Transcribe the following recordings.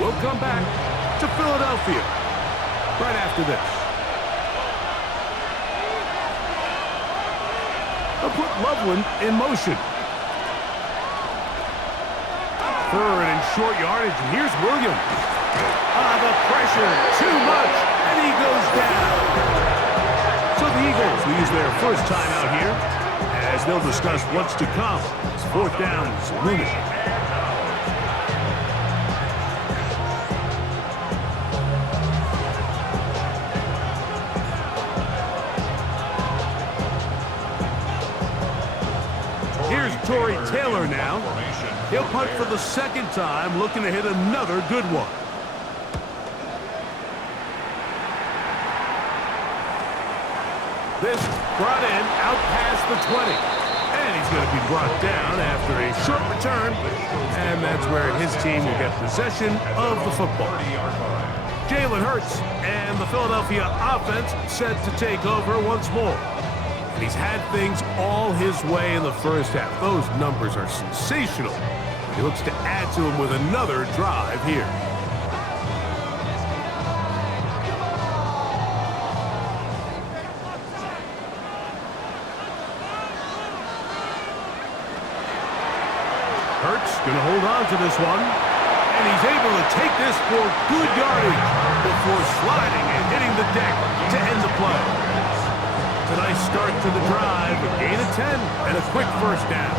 We'll come back to Philadelphia right after this. They'll put Loveland in motion. Third and short yardage, and here's Williams. The pressure, too much, and he goes down. So the Eagles will use their first time out here, as they'll discuss what's to come. Fourth down's looming. Here's Torrey Taylor now. He'll punt for the second time, looking to hit another good one. This brought in out past the 20. And he's going to be brought down after a short return. And that's where his team will get possession of the football. Jalen Hurts and the Philadelphia offense set to take over once more. And he's had things all his way in the first half. Those numbers are sensational. He looks to add to them with another drive here. Hurts going to hold on to this one. And he's able to take this for good yardage before sliding and hitting the deck to end the play. It's a nice start to the drive, a gain of 10, and a quick first down.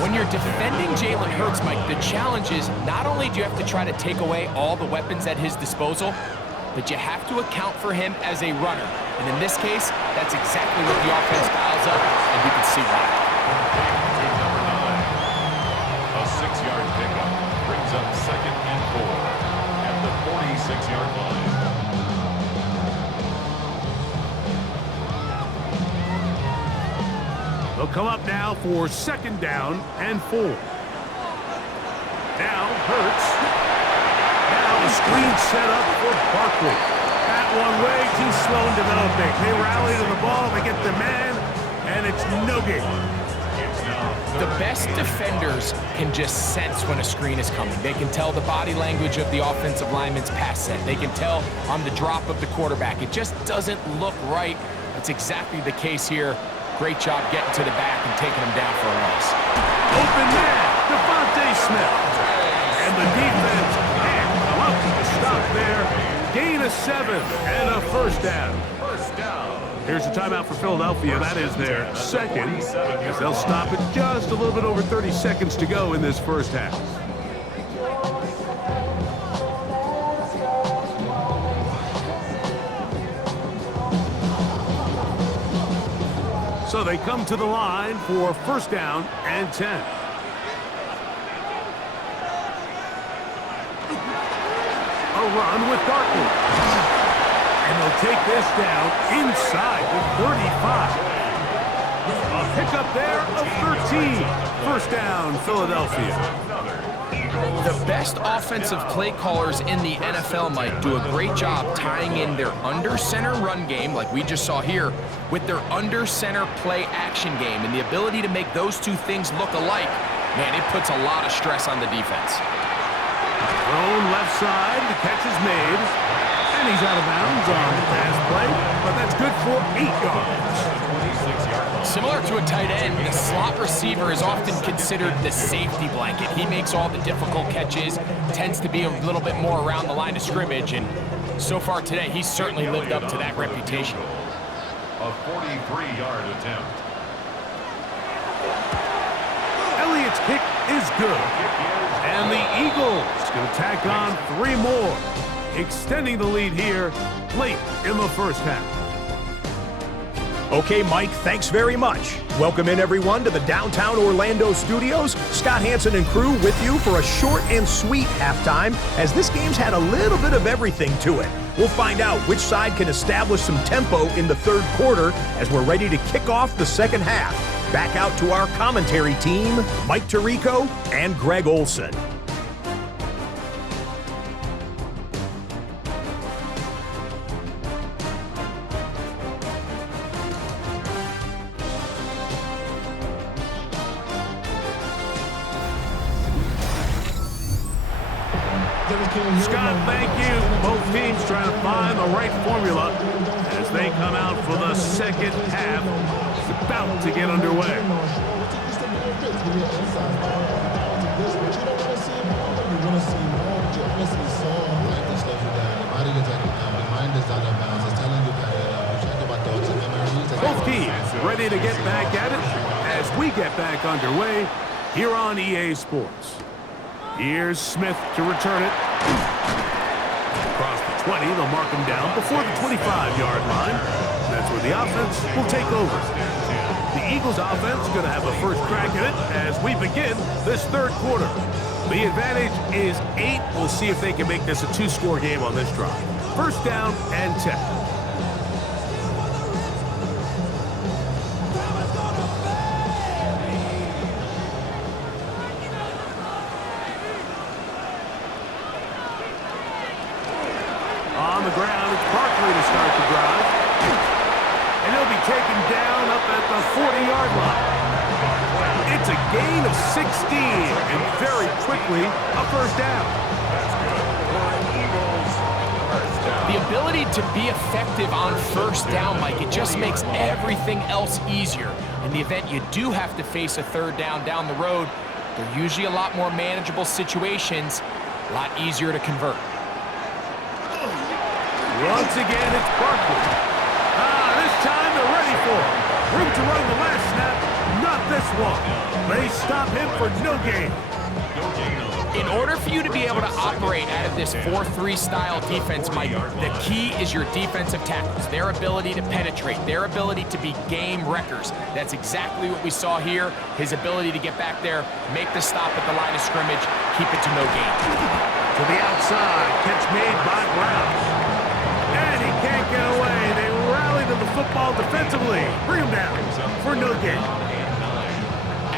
When you're defending Jalen Hurts, Mike, the challenge is not only do you have to try to take away all the weapons at his disposal, but you have to account for him as a runner. And in this case, that's exactly what the offense dials up, and you can see why. A 6-yard pickup brings up 2nd and 4 at the 46-yard line. They'll come up now for 2nd down and 4. Now Hurts. Now the screen set up for Barkley. That one way too slow in developing. They rally to the ball, they get the man, and it's no gain. The best defenders can just sense when a screen is coming. They can tell the body language of the offensive lineman's pass set. They can tell on the drop of the quarterback. It just doesn't look right. It's exactly the case here. Great job getting to the back and taking him down for a loss. Open man, Devontae Smith. And the defense can't come up to stop there. Gain of 7 and a first down. Here's the timeout for Philadelphia. That is their second, as they'll stop it just a little bit over 30 seconds to go in this first half. So they come to the line for first down and 10. A run with Barkley. And they'll take this down inside the 35. A pickup there of 13. First down, Philadelphia. The best offensive play callers in the NFL might do a great job tying in their under-center run game, like we just saw here, with their under-center play action game. And the ability to make those two things look alike, man, it puts a lot of stress on the defense. Thrown left side, the catch is made. And he's out of bounds on the pass play, but that's good for 8 yards. Similar to a tight end, the slot receiver is often considered the safety blanket. He makes all the difficult catches, tends to be a little bit more around the line of scrimmage, and so far today, he's certainly lived up to that reputation. A 43-yard attempt. Elliott's kick is good. And the Eagles going to tack on 3 more, extending the lead here late in the first half. Okay, Mike, thanks very much. Welcome in, everyone, to the downtown Orlando studios. Scott Hansen and crew with you for a short and sweet halftime, as this game's had a little bit of everything to it. We'll find out which side can establish some tempo in the third quarter as we're ready to kick off the second half. Back out to our commentary team, Mike Tirico and Greg Olson. Scott, thank you. Both teams trying to find the right formula as they come out for the second half. It's about to get underway. Both teams ready to get back at it as we get back underway here on EA Sports. Here's Smith to return it. Across the 20, they'll mark him down before the 25-yard line. That's where the offense will take over. The Eagles offense going to have a first crack at it as we begin this third quarter. The advantage is 8. We'll see if they can make this a two-score game on this drive. First down and 10. On the ground, it's Barkley to start the drive. And he'll be taken down up at the 40-yard line. It's a gain of 16, and very quickly, a first down. The ability to be effective on first down, Mike, it just makes everything else easier. In the event you do have to face a third down the road, they're usually a lot more manageable situations, a lot easier to convert. Once again, it's Barkley. This time they're ready for him. Room to run the last snap, not this one. They stop him for no gain. In order for you to be able to operate out of this 4-3 style defense, Mike, the key is your defensive tackles, their ability to penetrate, their ability to be game wreckers. That's exactly what we saw here. His ability to get back there, make the stop at the line of scrimmage, keep it to no gain. To the outside, catch made by Brown. And he can't get away. They rally to the football defensively. Bring him down for no gain.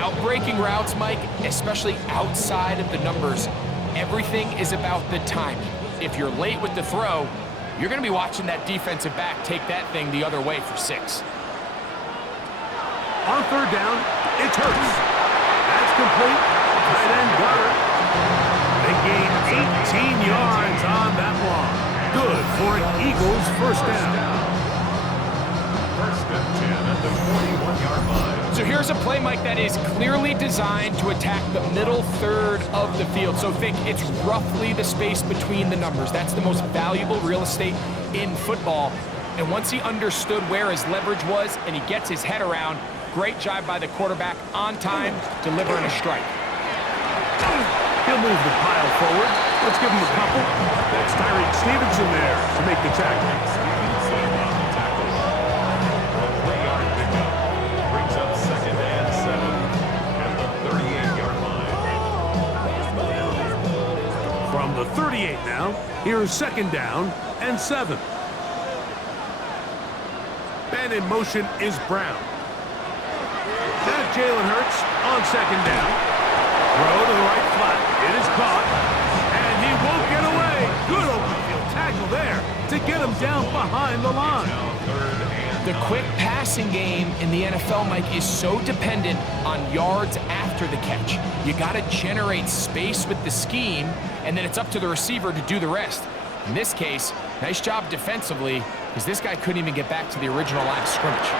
Outbreaking routes, Mike, especially outside of the numbers, everything is about the timing. If you're late with the throw, you're going to be watching that defensive back take that thing the other way for 6. On third down, it's Hurts. That's complete. Tight end got her. They gain 18 yards on that one. Good for an Eagles first down. First and 10 at the 41-yard line. So here's a play, Mike, that is clearly designed to attack the middle third of the field. So think it's roughly the space between the numbers. That's the most valuable real estate in football. And once he understood where his leverage was and he gets his head around, great job by the quarterback on time, delivering a strike. He'll move the pile forward. Let's give him a couple. That's Tyreek Stevenson there to make the tackle. Stevenson on the tackle. A 3-yard pickup. Brings up second and 7 at the 38-yard line. From the 38 now, here's second down and 7. And in motion is Brown. Now Jalen Hurts on second down. Throw to the right flat. It is caught. And he won't get away. Good open field tackle there to get him down behind the line. The quick passing game in the NFL, Mike, is so dependent on yards after the catch. You got to generate space with the scheme, and then it's up to the receiver to do the rest. In this case, nice job defensively, because this guy couldn't even get back to the original line of scrimmage.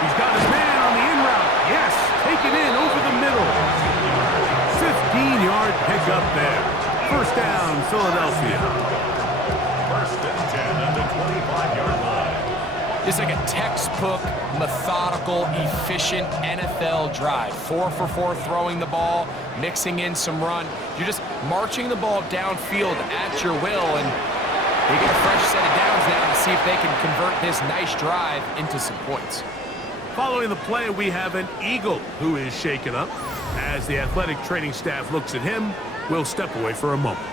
He's got his man on the in route. Yes, take it in over the middle. 15-yard pickup there. First down, Philadelphia. First and 10 at the 25-yard line. It's like a textbook, methodical, efficient NFL drive. 4 for 4 throwing the ball, mixing in some run. You're just marching the ball downfield at your will, and they get a fresh set of downs now to see if they can convert this nice drive into some points. Following the play, we have an Eagle who is shaken up. As the athletic training staff looks at him, we'll step away for a moment.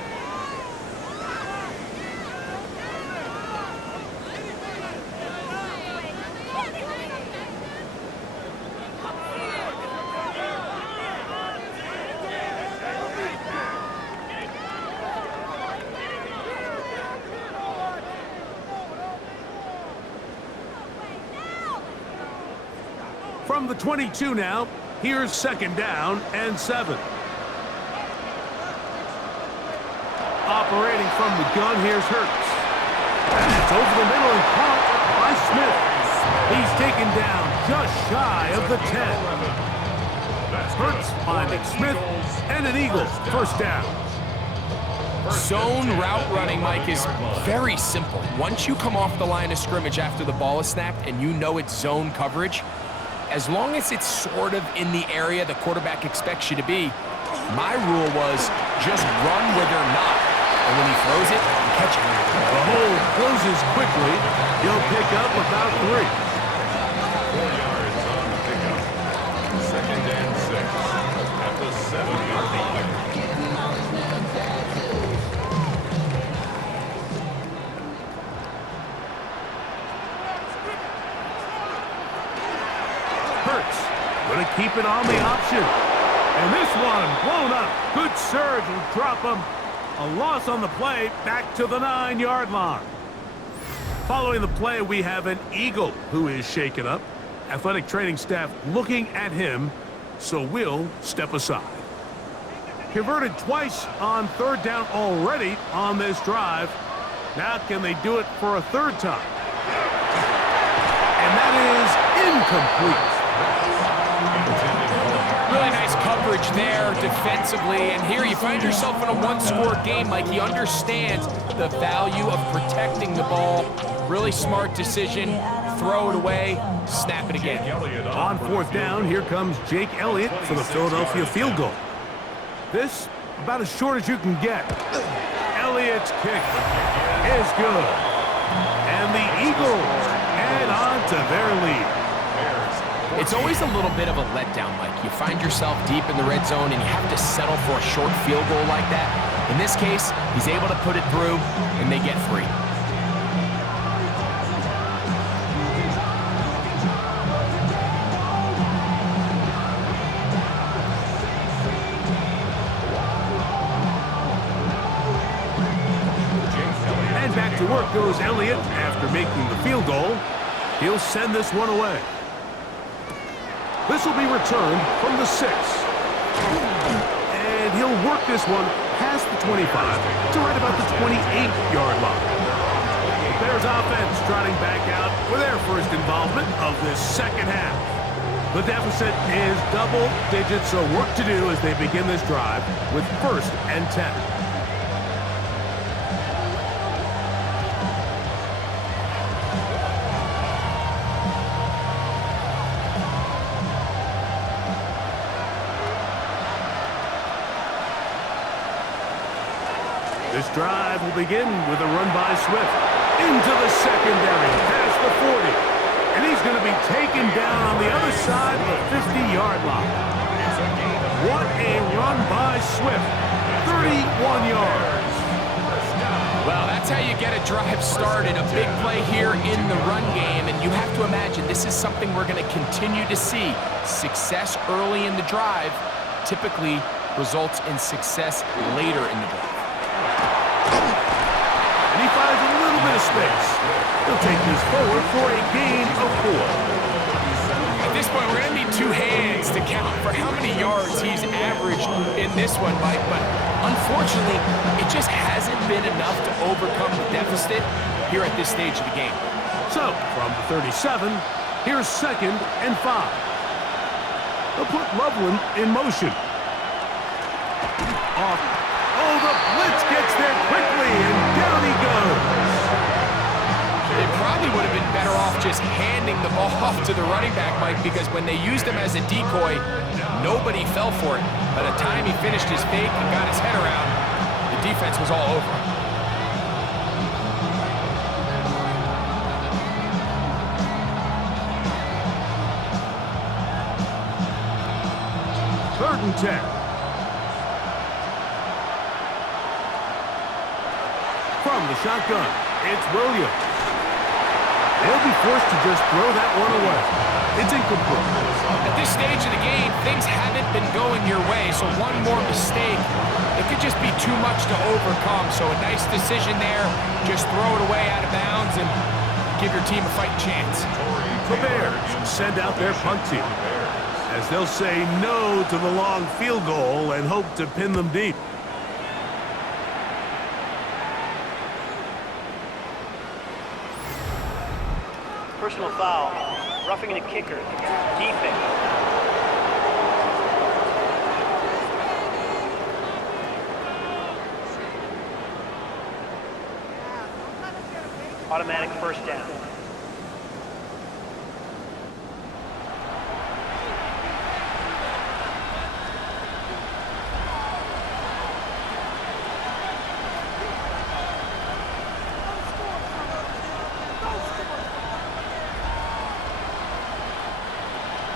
From the 22 now, here's second down and 7. operating from the gun. Here's Hurts. And it's over the middle and caught by Smith. He's taken down just shy of the 10. Hurts finding Smith, and an Eagle first down. Zone route running, Mike, is very simple. Once you come off the line of scrimmage after the ball is snapped and you know it's zone coverage, as long as it's sort of in the area the quarterback expects you to be, my rule was just run where they're not. And when he throws it, catch it. The hole closes quickly. He'll pick up about 3. 4 yards on the pickup. 2nd and 6 at the 7-yard line. Hurts going to keep it on the option. And this one blown up. Good surge will drop him. A loss on the play, back to the 9-yard line. Following the play, we have an Eagle who is shaken up. Athletic training staff looking at him, so we'll step aside. Converted twice on 3rd down already on this drive. Now can they do it for a 3rd time? And that is incomplete. Really nice coverage there defensively, and here you find yourself in a one-score game. Like, he understands the value of protecting the ball. Really smart decision. Throw it away, snap it again. On 4th down, here comes Jake Elliott for the Philadelphia field goal. This about as short as you can get. Elliott's kick is good. And the Eagles add on to their lead. It's always a little bit of a letdown, Mike. You find yourself deep in the red zone and you have to settle for a short field goal like that. In this case, he's able to put it through and they get 3. And back to work goes Elliott after making the field goal. He'll send this one away. This will be returned from the 6. And he'll work this one past the 25 to right about the 28-yard line. The Bears offense trotting back out for their first involvement of this 2nd half. The deficit is double digits, so work to do as they begin this drive with 1st and 10. This drive will begin with a run by Swift into the secondary, past the 40. And he's going to be taken down on the other side of the 50-yard line. What a run by Swift, 31 yards. Well, that's how you get a drive started. A big play here in the run game, and you have to imagine this is something we're going to continue to see. Success early in the drive typically results in success later in the drive. And he finds a little bit of space. He'll take this forward for a gain of 4. At this point, we're going to need 2 hands to count for how many yards he's averaged in this one, Mike. But unfortunately, it just hasn't been enough to overcome the deficit here at this stage of the game. So, from the 37, here's 2nd and 5. They'll put Loveland in motion. Off. Oh, the blitz gets there quickly, and down he goes. They probably would have been better off just handing the ball off to the running back, Mike, because when they used him as a decoy, nobody fell for it. By the time he finished his fake and got his head around, the defense was all over him. Third and 10. From the shotgun, it's Williams. They'll be forced to just throw that one away. It's incomplete. At this stage of the game, things haven't been going your way, so one more mistake, it could just be too much to overcome. So a nice decision there. Just throw it away out of bounds and give your team a fighting chance. The Bears send out their punt team, as they'll say no to the long field goal and hope to pin them deep. personal foul. Roughing the kicker. Defense. Automatic first down.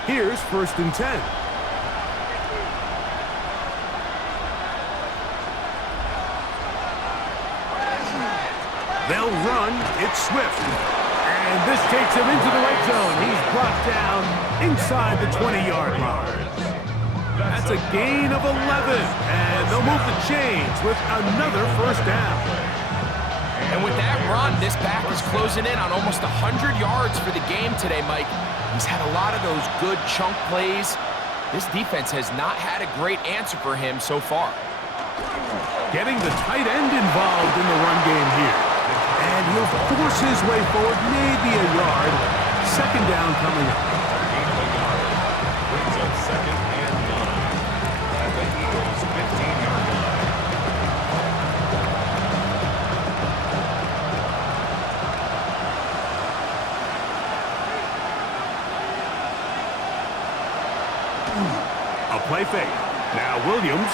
Here's 1st and 10. They'll run. It's Swift. And this takes him into the red zone. He's brought down inside the 20-yard line. That's a gain of 11. And they'll move the chains with another first down. And with that run, this back is closing in on almost 100 yards for the game today, Mike. He's had a lot of those good chunk plays. This defense has not had a great answer for him so far. Getting the tight end involved in the run game here. And he'll force his way forward, maybe a yard. 2nd down coming up. Brings up 2nd and 9 at the Eagles' 15-yard line. A play fake. Now Williams.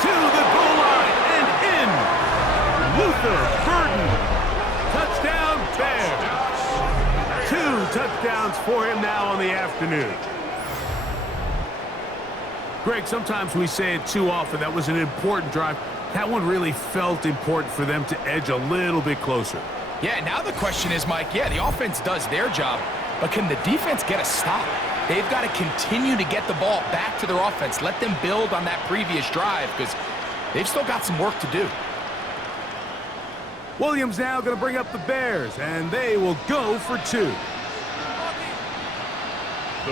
To the goal line and in. Luther Burden. Touchdown Bears. 2 touchdowns for him now on the afternoon. Greg, sometimes we say it too often. That was an important drive. That one really felt important for them to edge a little bit closer. Yeah, now the question is, Mike, the offense does their job, but can the defense get a stop? They've got to continue to get the ball back to their offense. Let them build on that previous drive because they've still got some work to do. Williams now going to bring up the Bears, and they will go for 2. The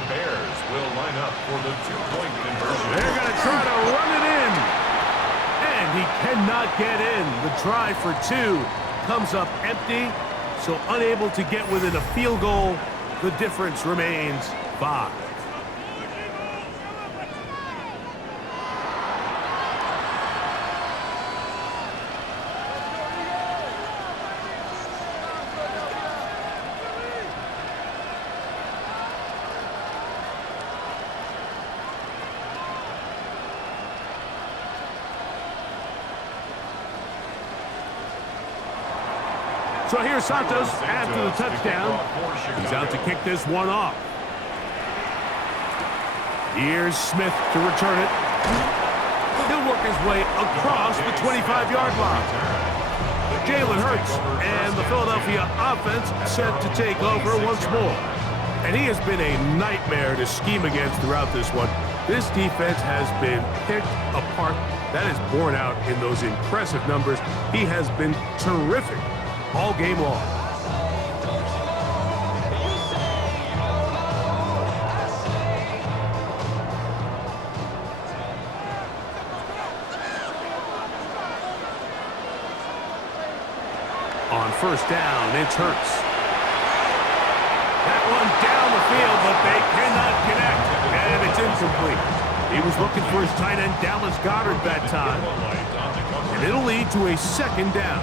Bears will line up for the 2-point conversion. They're going to try to run it in. And he cannot get in. The try for 2 comes up empty, so unable to get within a field goal. The difference remains 5. So here's Santos after the touchdown. He's out to kick this one off. Here's Smith to return it. He'll work his way across the 25-yard line. Jalen Hurts and the Philadelphia offense set to take over once more. And he has been a nightmare to scheme against throughout this one. This defense has been picked apart. That is borne out in those impressive numbers. He has been terrific all game long. On first down, it's Hurts. That one down the field, but they cannot connect, and it's incomplete. He was looking for his tight end, Dallas Goedert, that time, and it'll lead to a 2nd down.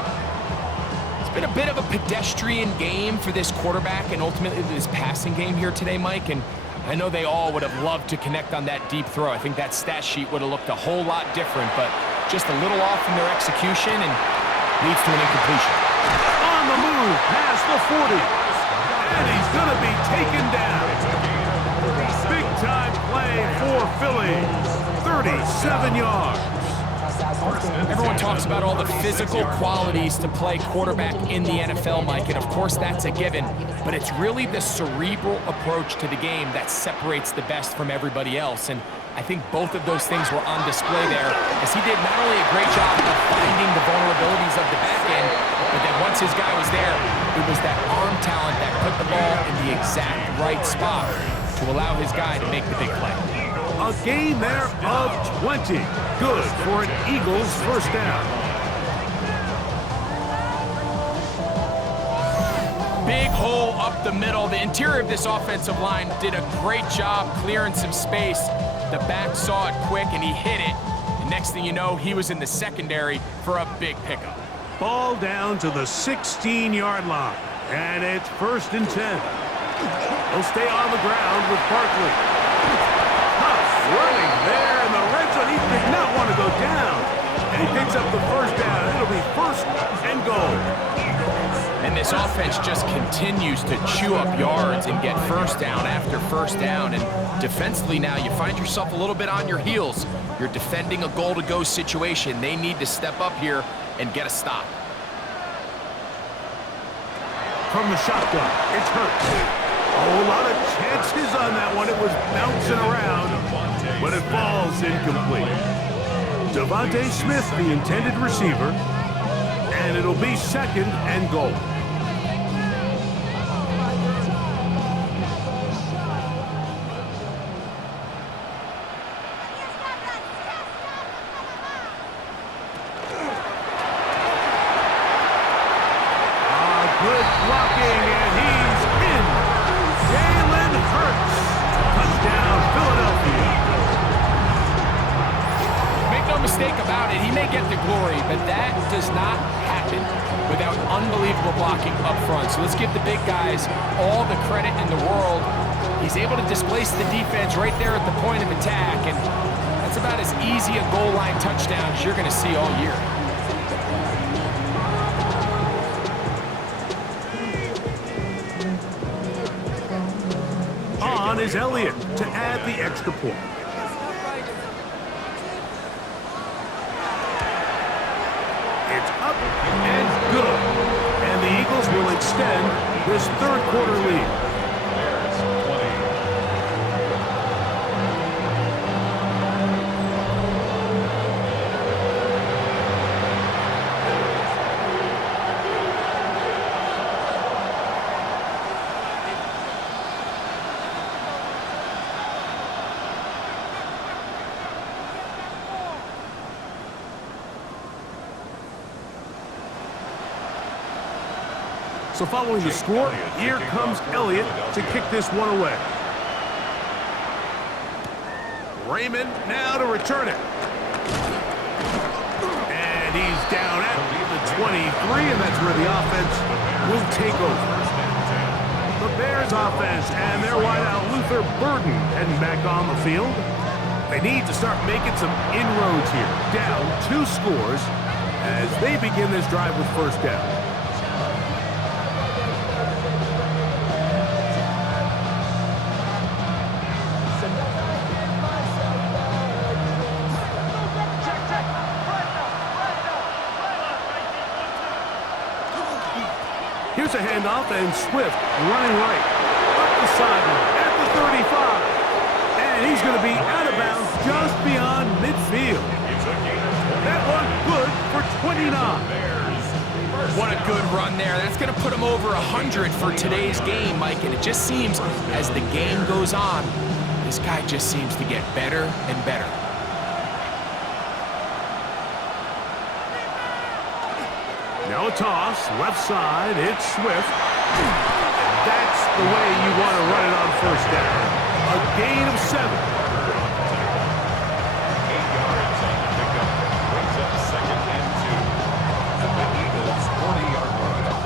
Been a bit of a pedestrian game for this quarterback and ultimately this passing game here today, Mike, and I know they all would have loved to connect on that deep throw. I think that stat sheet would have looked a whole lot different, but just a little off in their execution and leads to an incompletion. On the move past the 40, and he's going to be taken down. Big time play for Philly, 37 yards. Everyone talks about all the physical qualities to play quarterback in the NFL, Mike, and of course that's a given, but it's really the cerebral approach to the game that separates the best from everybody else, and I think both of those things were on display there, as he did not only a great job of finding the vulnerabilities of the back end, but then once his guy was there, it was that arm talent that put the ball in the exact right spot to allow his guy to make the big play. A gain there of 20. Good for an Eagles first down. Big hole up the middle. The interior of this offensive line did a great job clearing some space. The back saw it quick, and he hit it. And next thing you know, he was in the secondary for a big pickup. Ball down to the 16-yard line, and it's 1st and 10. He'll stay on the ground with Barkley. Tough running there in the red zone. He did not want to go down, and he picks up the first down. It'll be 1st and goal. And this offense just continues to chew up yards and get first down after first down. And defensively now, you find yourself a little bit on your heels. You're defending a goal-to-go situation. They need to step up here and get a stop. From the shotgun, it's Hurts. Oh, a lot of chances on that one. It was bouncing around, but it falls incomplete. Devontae Smith, the intended receiver, and it'll be 2nd and goal. Good blocking, and he's in. Jalen Hurts. Touchdown, Philadelphia. Make no mistake about it, he may get the glory, but that does not happen without unbelievable blocking up front. So let's give the big guys all the credit in the world. He's able to displace the defense right there at the point of attack, and that's about as easy a goal line touchdown as you're going to see all year. On is Elliott to add the extra point. It's up and good. And the Eagles will extend this 3rd quarter lead. So following the score, here comes Elliott to kick this one away. Raymond now to return it. And he's down at the 23, and that's where the offense will take over. The Bears offense and their wideout Luther Burden heading back on the field. They need to start making some inroads here. Down 2 scores as they begin this drive with first down. Here's a handoff, and Swift running right up the sideline at the 35. And he's going to be out of bounds just beyond midfield. That one good for 29. What a good run there. That's going to put him over 100 for today's game, Mike. And it just seems as the game goes on, this guy just seems to get better and better. Now a toss, left side, it's Swift. That's the way you want to run it on first down. A gain of 7. 8 yards on the pickup. Brings up 2nd and 2 at the Eagles' 40-yard line.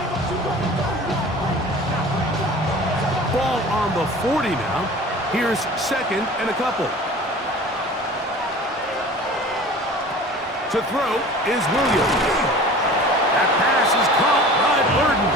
Ball on the 40 now. Here's 2nd and a couple. To throw is Williams. That pass is caught by Burden.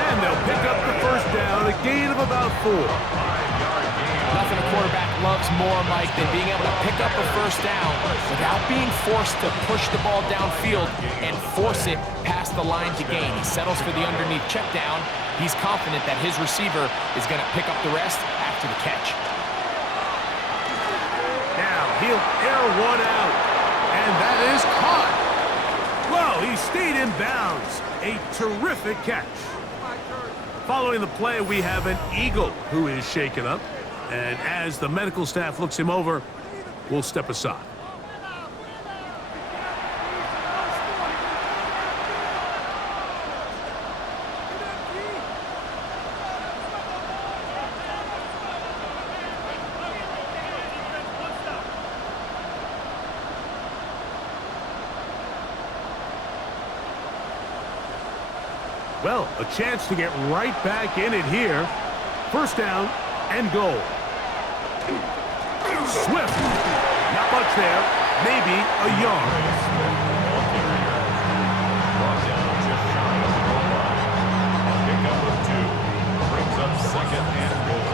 And they'll pick up the first down, a gain of about 4. Nothing a quarterback loves more, Mike, than being able to pick up a first down without being forced to push the ball downfield and force it past the line to gain. He settles for the underneath check down. He's confident that his receiver is going to pick up the rest after the catch. Now he'll air one out, and that is caught. Well, he stayed in bounds. A terrific catch. Following the play, we have an Eagle who is shaken up. And as the medical staff looks him over, we'll step aside. Well, a chance to get right back in it here. First down and goal. Swift. Not much there. Maybe a yard. Brought down just shy of the goal line. A pickup of 2. Brings up second and goal.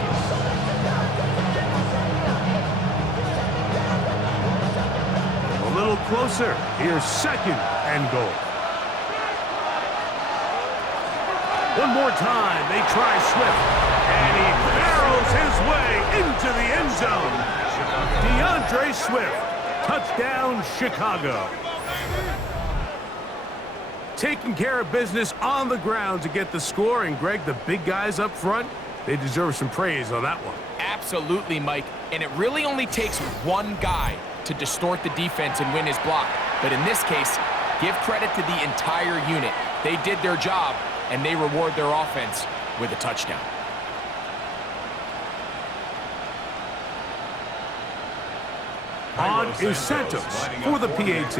A little closer. Here's second and goal. One more time. They try Swift. And he barrels his way into the end zone. DeAndre Swift. Touchdown, Chicago. Taking care of business on the ground to get the score. And, Greg, the big guys up front, they deserve some praise on that one. Absolutely, Mike. And it really only takes one guy to distort the defense and win his block. But in this case, give credit to the entire unit. They did their job, and they reward their offense with a touchdown. On is Santos for the PAT.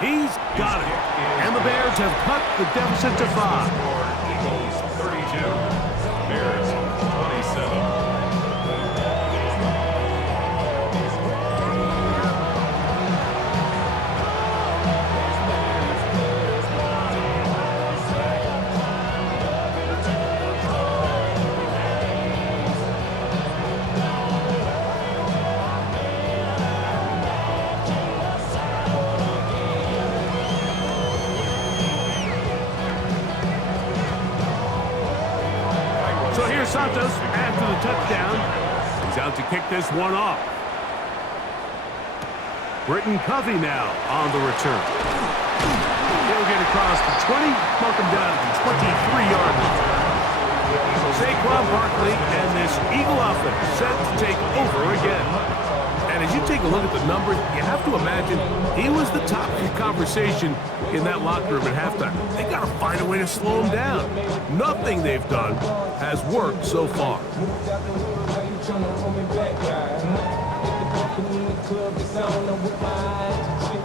He's got it. And the Bears have cut the deficit to 5. Eagles 32. Bears 27. So here's Santos after the touchdown. He's out to kick this one off. Britton Covey now on the return. He'll get across the 20, mark him down at the 23-yard line. Saquon Barkley and this Eagle offense set to take over again. And as you take a look at the numbers, you have to imagine he was the top of the conversation in that locker room at halftime. They got to find a way to slow him down. Nothing they've done has worked so far.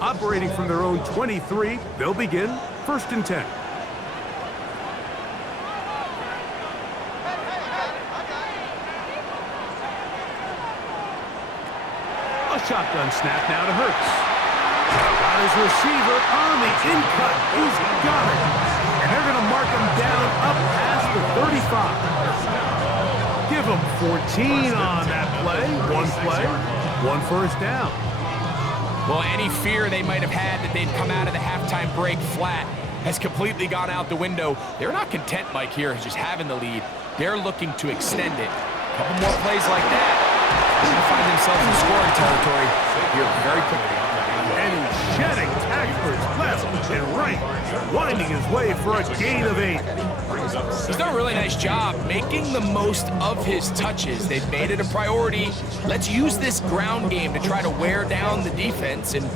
Operating from their own 23, they'll begin 1st and 10. A shotgun snap now to Hurts. Got his receiver on the in-cut. He's got it. And they're going to mark him down up past the 35. Give him 14 on that play. One first down. Well, any fear they might have had that they'd come out of the halftime break flat has completely gone out the window. They're not content, Mike, here, just having the lead. They're looking to extend it. A couple more plays like that, they're going to find themselves in scoring territory here very quickly. And he's shedding tacklers left and right, winding his way for a gain of 8. He's done a really nice job making the most of his touches. They've made it a priority. Let's use this ground game to try to wear down the defense. And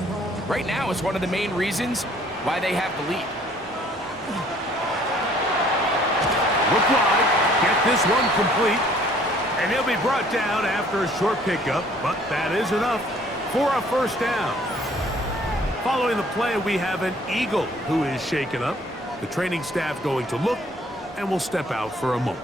right now, it's one of the main reasons why they have the lead. Look wide, get this one complete, and he'll be brought down after a short pickup, but that is enough for a first down. Following the play, we have an Eagle who is shaken up. The training staff going to look, and will step out for a moment.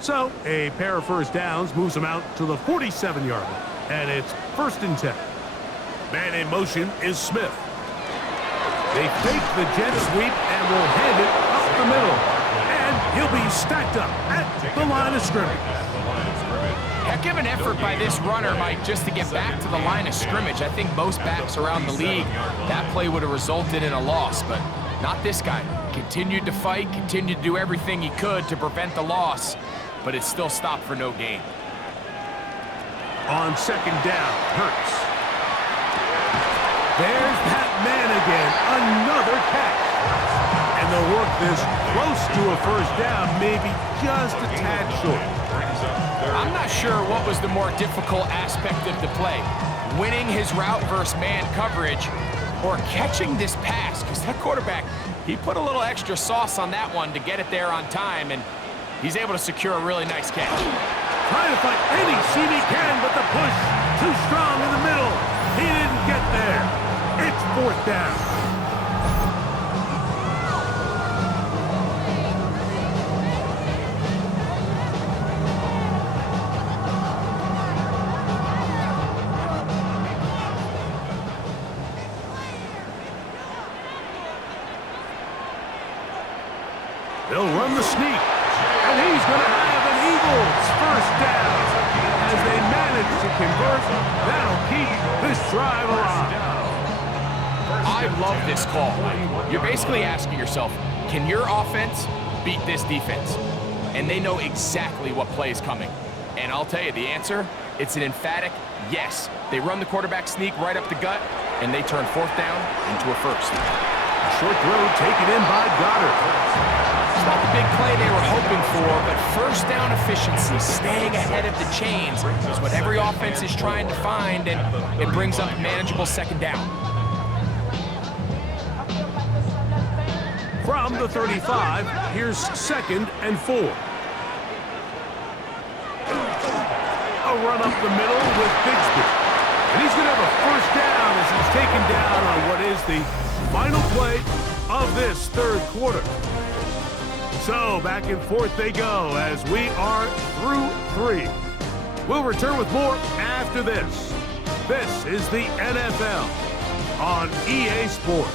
So, a pair of first downs moves them out to the 47-yard line, and it's 1st and 10. Man in motion is Smith. They fake the jet sweep and will hand it up the middle. And he'll be stacked up at the line of scrimmage. Heck of an effort by this runner, Mike, just to get back to the line of scrimmage. I think most backs around the league, that play would have resulted in a loss, but not this guy. Continued to fight, continued to do everything he could to prevent the loss, but it still stopped for no gain. On 2nd down, Hurts. There's that man again, another catch. And And they'll work this close to a first down, maybe just a tad short. I'm not sure what was the more difficult aspect of the play, winning his route versus man coverage or catching this pass, because that quarterback, he put a little extra sauce on that one to get it there on time, and he's able to secure a really nice catch. Trying to find any seam he can, but the push too strong in the middle. He didn't get there. It's fourth down. They'll run the sneak, and he's going to have an Eagles first down. As they manage to convert, that'll keep this drive alive. I love this call. You're basically asking yourself, can your offense beat this defense? And they know exactly what play is coming. And I'll tell you the answer, it's an emphatic yes. They run the quarterback sneak right up the gut, and they turn fourth down into a first. A short throw taken in by Goddard. It's not the big play they were hoping for, but first down efficiency, staying ahead of the chains, is what every offense is trying to find, and it brings up manageable second down. From the 35, here's 2nd and 4. A run up the middle with Bigsby. And he's going to have a first down as he's taken down on what is the final play of this third quarter. So back and forth they go as we are through 3. We'll return with more after this. This is the NFL on EA Sports.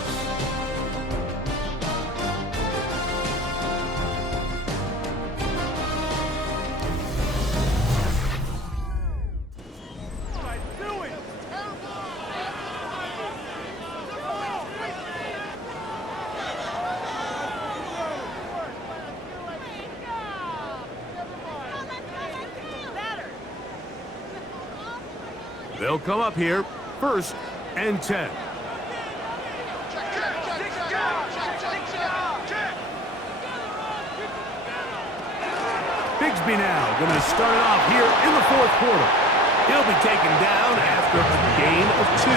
They'll come up here, 1st and 10. Bigsby now going to start it off here in the 4th quarter. He'll be taken down after a gain of 2.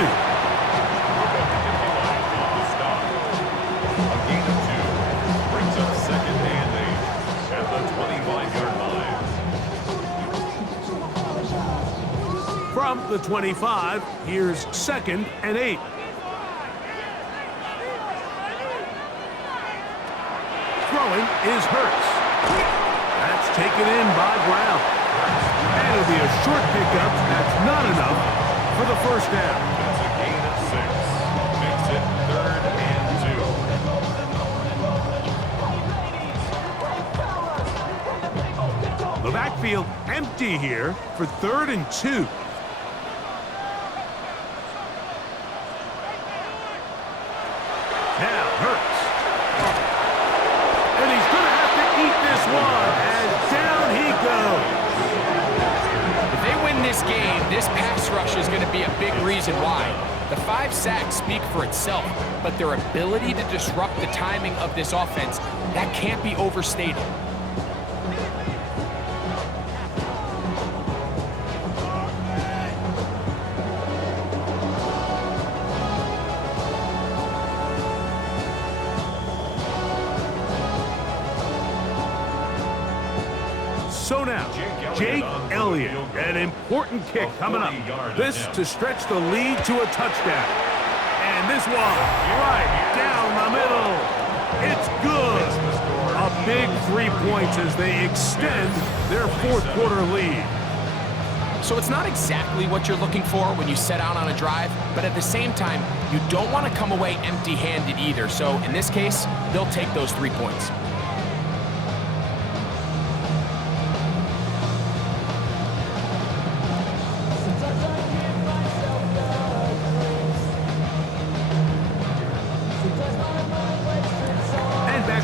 A gain of 2 brings up 2nd and 8 at the 25-yard line. From the 25, here's 2nd and 8. Throwing is Hurts. That's taken in by Brown. And it'll be a short pickup. That's not enough for the first down. That's a gain of 6. Makes it 3rd and 2. The backfield empty here for 3rd and 2. Now Hurts. And he's going to have to eat this one. And down he goes. If they win this game, this pass rush is going to be a big reason why. The 5 sacks speak for itself, but their ability to disrupt the timing of this offense, that can't be overstated. So now, Jake Elliott, an important kick coming up. This to stretch the lead to a touchdown. And this one, right down the middle. It's good. A big 3 points as they extend their 4th quarter lead. So it's not exactly what you're looking for when you set out on a drive, but at the same time, you don't want to come away empty-handed either. So in this case, they'll take those 3 points.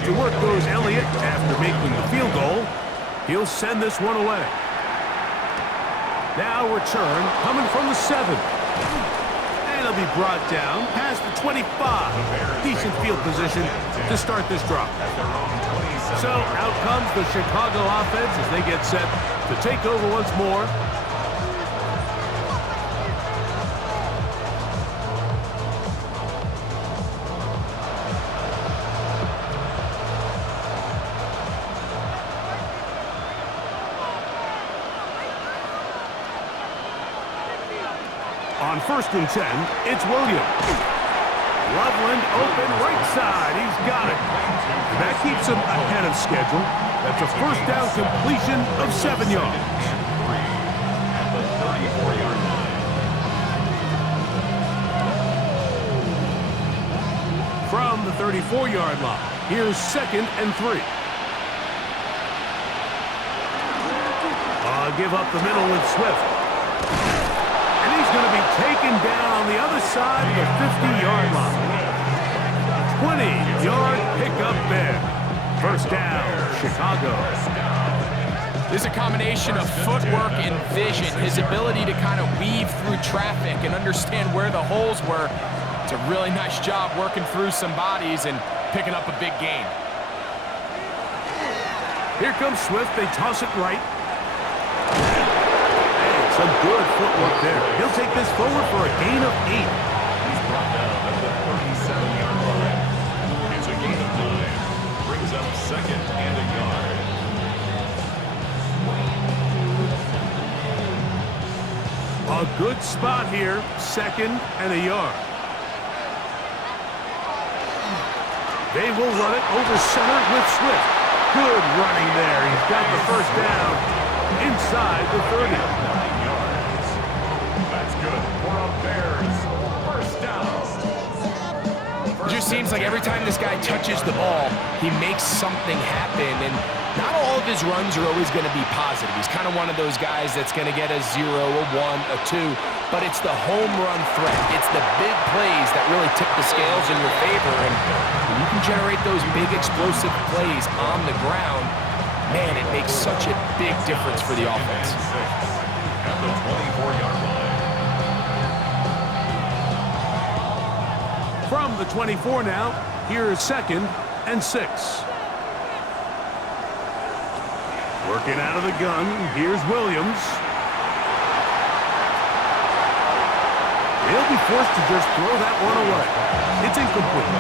To work goes Elliott after making the field goal. He'll send this one away. Now return coming from the 7. And he'll be brought down past the 25. Decent field position to start this drive. So out comes the Chicago offense as they get set to take over once more. On 1st and 10, it's Williams. Loveland open right side. He's got it. That keeps him ahead of schedule. That's a first down completion of 7 yards. At the 34-yard line. From the 34-yard line, here's 2nd and 3. Give up the middle with Swift. Going to be taken down on the other side of the 50-yard line. 20-yard pickup there. First down, Chicago. There's a combination of footwork and vision, his ability to kind of weave through traffic and understand where the holes were. It's a really nice job working through some bodies and picking up a big gain. Here comes Swift. They toss it right. Some good footwork there. He'll take this forward for a gain of 8. He's brought down at the 37-yard line. It's a gain of 9. Brings up 2nd and a yard. A good spot here. 2nd and a yard. They will run it over center with Swift. Good running there. He's got the first down inside the 30. That's good for a Bears first down. It just seems like every time this guy touches the ball, he makes something happen, and not all of his runs are always going to be positive. He's kind of one of those guys that's going to get a 0, a 1, a 2, but it's the home run threat. It's the big plays that really tip the scales in your favor, and when you can generate those big explosive plays on the ground, man, it makes such a big difference for the offense. At the 24-yard line. From the 24 now, here's 2nd and 6. Working out of the gun, here's Williams. He'll be forced to just throw that one away. It's incomplete.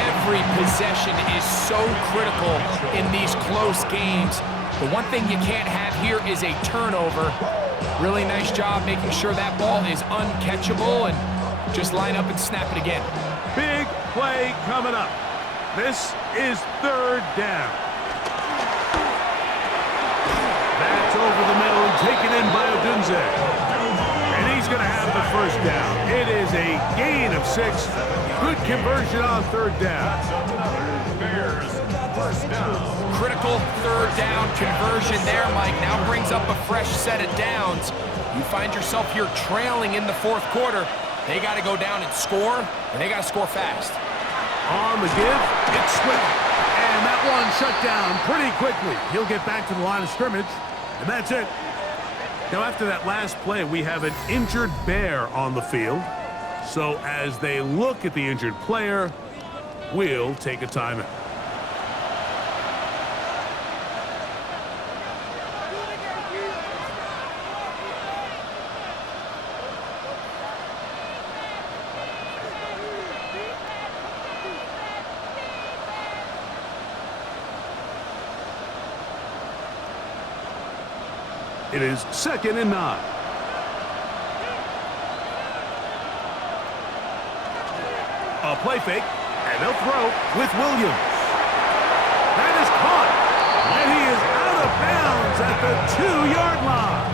Every possession is so critical in these close games. The one thing you can't have here is a turnover. Really nice job making sure that ball is uncatchable and just line up and snap it again. Big play coming up. This is 3rd down. That's over the middle and taken in by Odunze. And he's going to have the first down. It is a gain of 6. Good conversion on 3rd down. Bears first down. Critical 3rd down conversion there, Mike. Now brings up a fresh set of downs. You find yourself here trailing in the 4th quarter. They got to go down and score, and they got to score fast. On the give, it's Swift. And that one shut down pretty quickly. He'll get back to the line of scrimmage, and that's it. Now, after that last play, we have an injured Bear on the field. So as they look at the injured player, we'll take a timeout. It is 2nd and 9. A play fake, and they'll throw with Williams. That is caught, and he is out of bounds at the 2-yard line.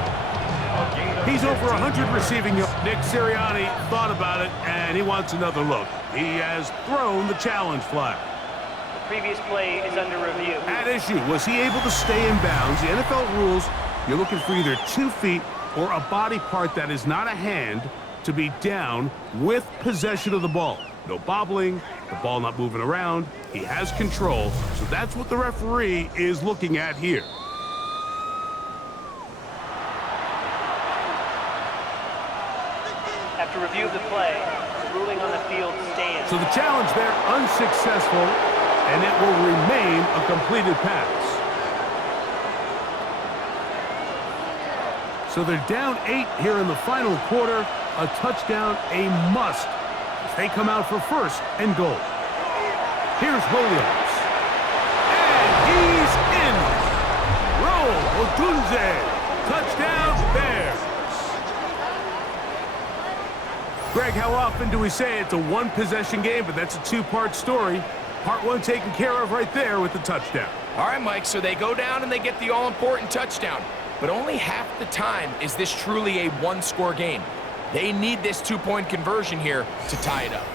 He's over 100 receiving yards. Nick Sirianni thought about it, and he wants another look. He has thrown the challenge flag. The previous play is under review. At issue, was he able to stay in bounds? The NFL rules, you're looking for either 2 feet or a body part that is not a hand to be down with possession of the ball. No bobbling, the ball not moving around. He has control, so that's what the referee is looking at here. After review of the play, So the challenge there, unsuccessful, and it will remain a completed pass. So they're down 8 here in the final quarter. A touchdown, a must, as they come out for first and goal. Here's Williams. And he's in. Roll, Otunze. Touchdown, Bears. Greg, how often do we say it's a one-possession game, but that's a two-part story? Part one taken care of right there with the touchdown. All right, Mike, so they go down and they get the all-important touchdown. But only half the time is this truly a one-score game. They need this two-point conversion here to tie it up.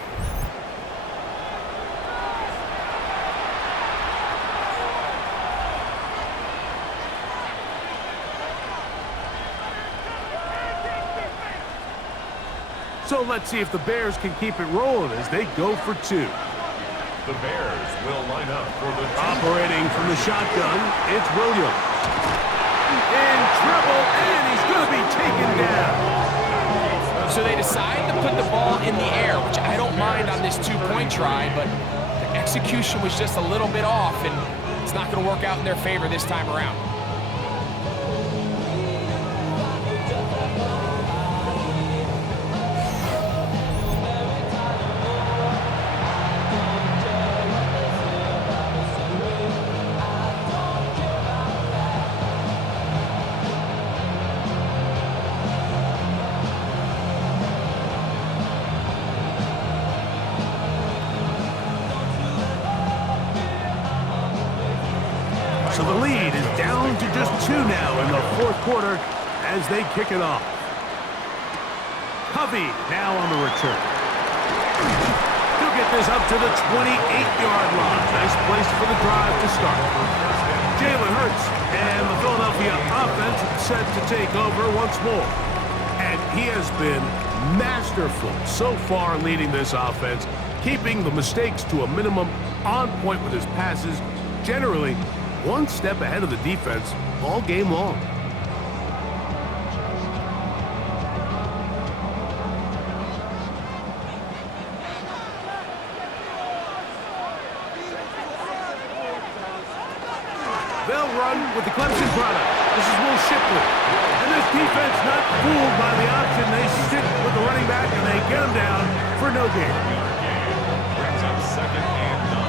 So let's see if the Bears can keep it rolling as they go for two. The Bears will line up for the Operating from the shotgun, it's Williams. In trouble, and he's going to be taken down. So they decide to put the ball in the air, which I don't mind on this two-point try, but the execution was just a little bit off, and it's not going to work out in their favor this time around. So the lead is down to just 2 now in the fourth quarter as they kick it off. Covey now on the return. He'll get this up to the 28-yard line. Nice place for the drive to start. Jalen Hurts and the Philadelphia offense set to take over once more. And he has been masterful so far leading this offense, keeping the mistakes to a minimum, on point with his passes, generally one step ahead of the defense all game long. They'll run with the Clemson product. This is Will Shipley. And this defense not fooled by the option. They stick with the running back and they get him down for no gain. brings up 2nd and 9.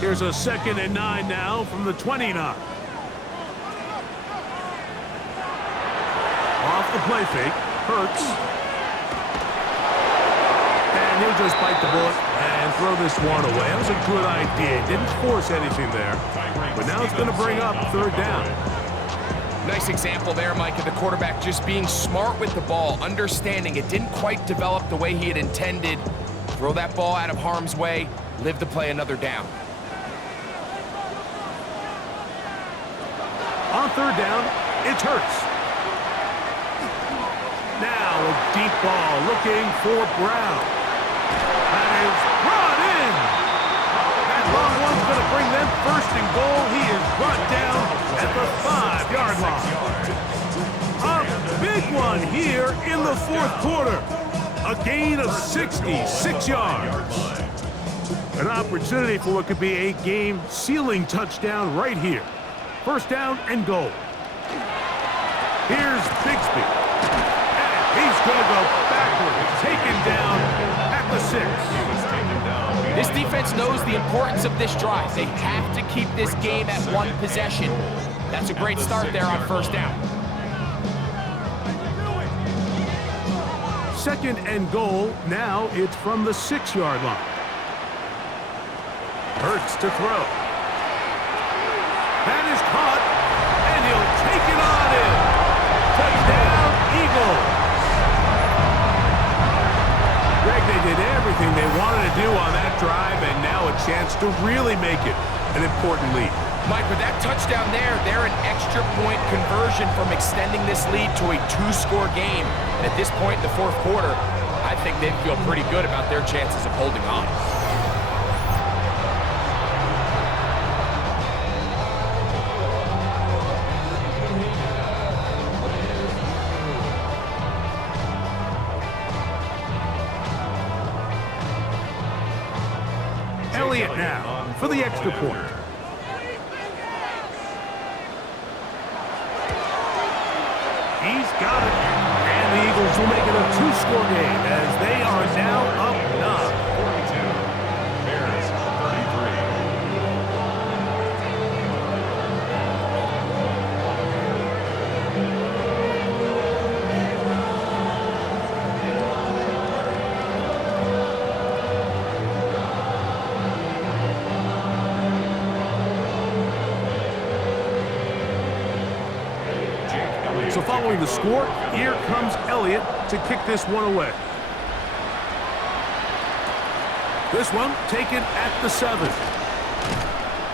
Here's a 2nd and 9 now from the 29. Off the play fake, Hurts. And he'll just bite the bullet and throw this one away. That was a good idea. Didn't force anything there. But now it's going to bring up 3rd down. Nice example there, Mike, of the quarterback just being smart with the ball, understanding it didn't quite develop the way he had intended. Throw that ball out of harm's way, live to play another down. On 3rd down, it's Hurts. Now a deep ball looking for Brown. That is brought in. That long one's going to bring them 1st and goal. He is brought down at the 5-yard line. A big one here in the 4th quarter. A gain of 66 yards. An opportunity for what could be a game-sealing touchdown right here. 1st down and goal. Here's Bigsby. And he's going to go backwards. Taken down at the 6. This defense knows the importance of this drive. They have to keep this game at one possession. That's a great start there on 1st down. 2nd and goal. Now it's from the 6-yard line. Hurts to throw. That is caught, and he'll take it on in. Touchdown, Eagles. Greg, they did everything they wanted to do on that drive, and now a chance to really make it an important lead. Mike, with that touchdown there, they're an extra point conversion from extending this lead to a 2-score game. And at this point in the 4th quarter, I think they feel pretty good about their chances of holding on. Elliott now for the extra point. He's got it. And the Eagles will make it a two-score game as they are now up 9. 42. Bears 33. So following the score, here comes Elliott to kick this one away. This one taken at the 7.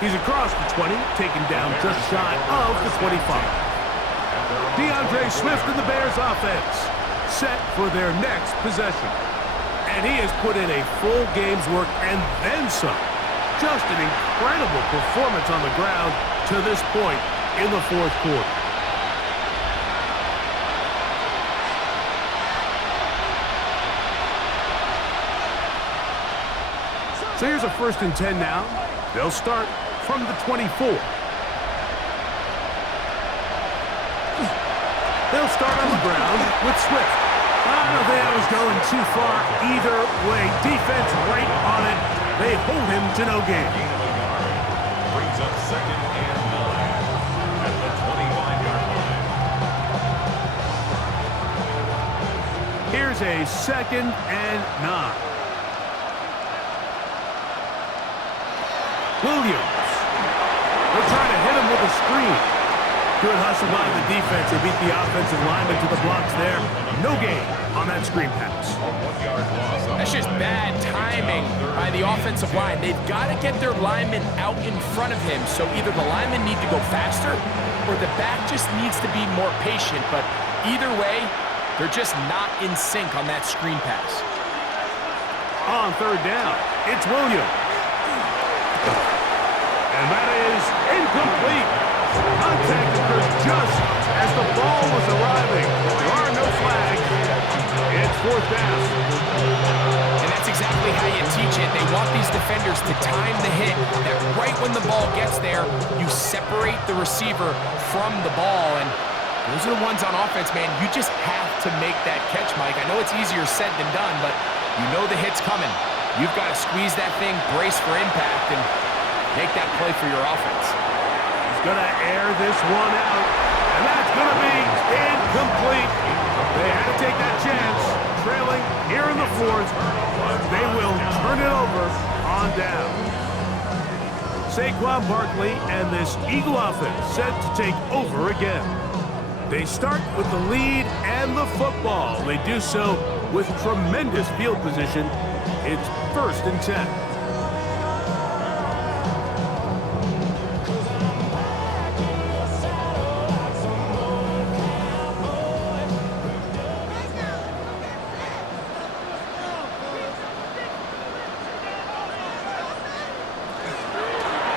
He's across the 20, taken down just shy of the 25. DeAndre Swift and the Bears offense set for their next possession. And he has put in a full game's work and then some. Just an incredible performance on the ground to this point in the fourth quarter. So here's a 1st and 10 now. They'll start from the 24. They'll start on the ground with Swift. I don't think that was going too far either way. Defense right on it. They hold him to no gain. Brings up 2nd and 9 at the 25-yard line. Here's a 2nd and 9. Williams. They're trying to hit him with a screen. Good hustle by the defense. They beat the offensive lineman to the blocks there. No gain on that screen pass. That's just bad timing by the offensive line. They've got to get their linemen out in front of him, so either the linemen need to go faster or the back just needs to be more patient. But either way, they're just not in sync on that screen pass. On 3rd down, it's Williams. And that is incomplete. Contact occurred just as the ball was arriving. There are no flags. It's 4th down. And that's exactly how you teach it. They want these defenders to time the hit, that right when the ball gets there, you separate the receiver from the ball. And those are the ones on offense, man. You just have to make that catch, Mike. I know it's easier said than done, but you know the hit's coming. You've got to squeeze that thing, brace for impact, and make that play for your offense. He's going to air this one out, and that's going to be incomplete. They had to take that chance, trailing here in the 4th, but they will turn it over on down. Saquon Barkley and this Eagle offense set to take over again. They start with the lead and the football. They do so with tremendous field position. It's 1st and 10.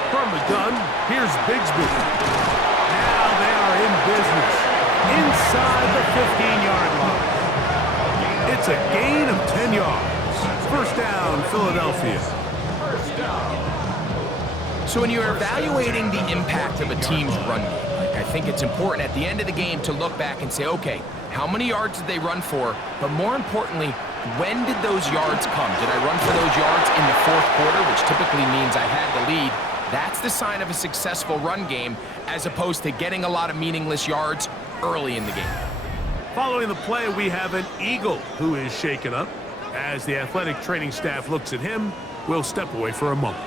From the gun, here's Bigsby. Now they are in business inside the 15-yard line. It's a gain of 10 yards. 1st down, Philadelphia. So when you're evaluating the impact of a team's run game, I think it's important at the end of the game to look back and say, okay, how many yards did they run for? But more importantly, when did those yards come? Did I run for those yards in the 4th quarter, which typically means I had the lead? That's the sign of a successful run game, as opposed to getting a lot of meaningless yards early in the game. Following the play, we have an Eagle who is shaken up. As the athletic training staff looks at him, we'll step away for a moment.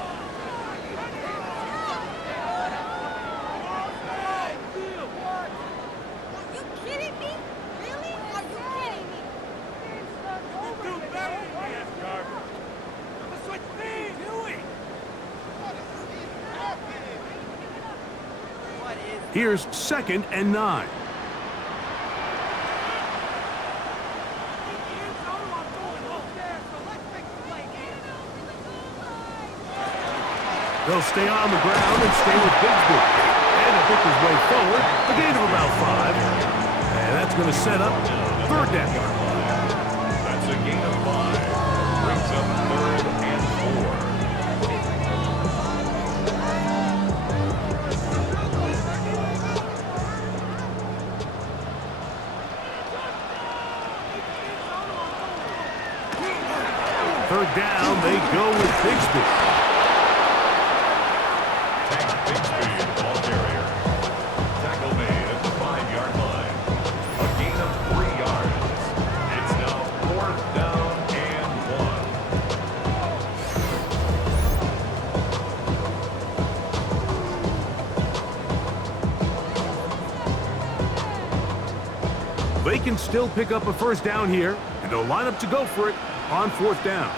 Here's 2nd and 9. They'll stay on the ground and stay with Bigsby. And he'll pick his way forward, a gain of about 5. And that's going to set up 3rd down. That's a gain of 5. Brings up 3rd and 4. third down, they go with Bigsby. Bigsby, the ball carrier. Tackle made at the 5-yard line. A gain of 3 yards. It's now 4th down and 1. They can still pick up a first down here, and they'll line up to go for it on 4th down.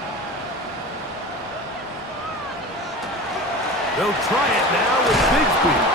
They'll try it now with Bigsby.